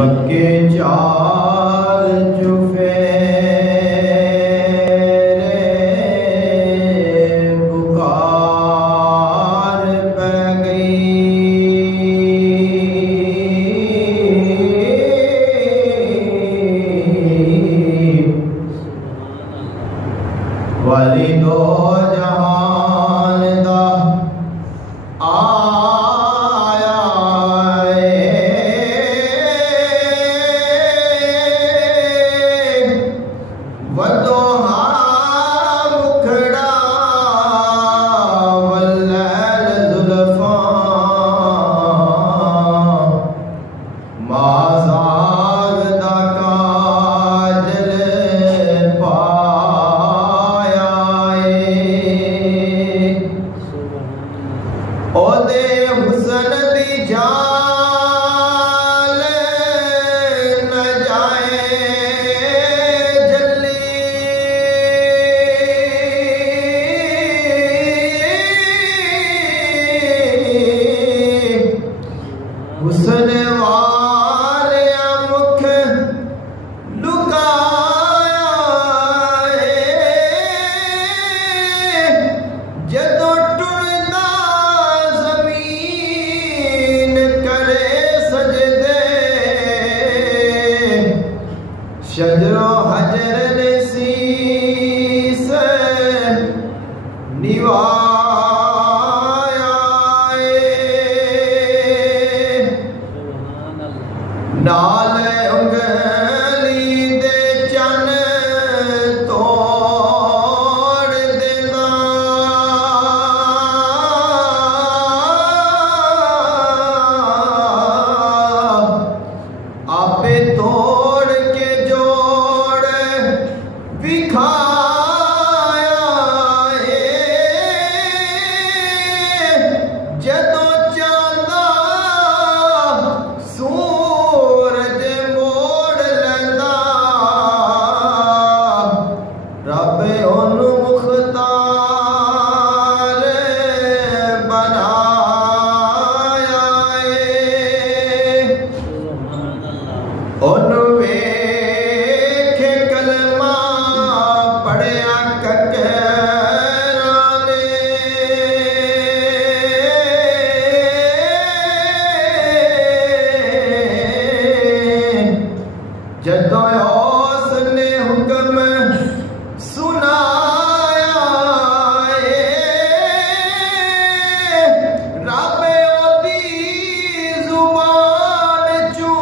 मक्के चाल चुफेरे बुखार पै गई वाली दो जहान दा हुसन दी जाल न जाए जल्ली हुसन वाले मुख लुकाया जदों टुरदा शजरो हजर ने शीस निवाया नाल उंगली दे चन तोड़ देना आपे तोड़ के विखाया जदों चांदा सूरज मोड़ लैंदा रब ओनू मुख्तार बनाया ओनू जदों उसने हुक्म सुनाया रब ओदी जुबान चू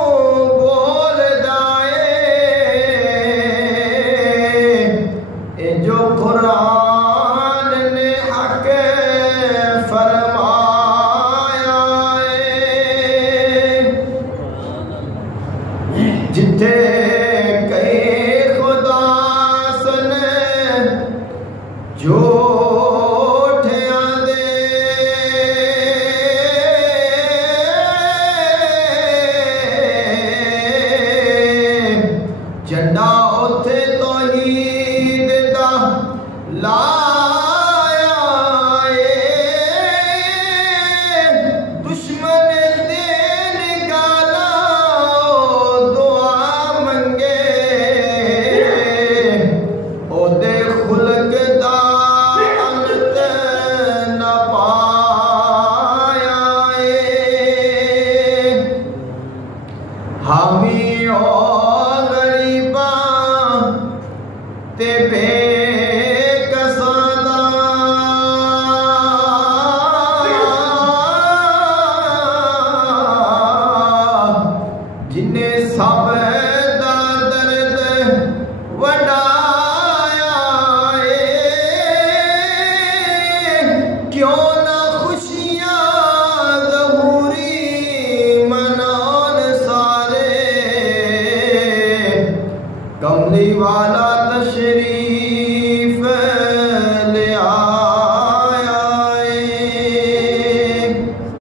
बोलदा ए जो कुरान ने हक फरमाया जिथे झूठियां दे झंडा उथे तौहीद दा लाया दुश्मन देन गाला दुआ मंगे ओदे खुलक दा हामी गरीबा ते बेकसां दा जिन्ने सब दा दर्द वडाया क्यों ना खुशियां ज़हूरी मनान सारे कमली वाला तशरीफ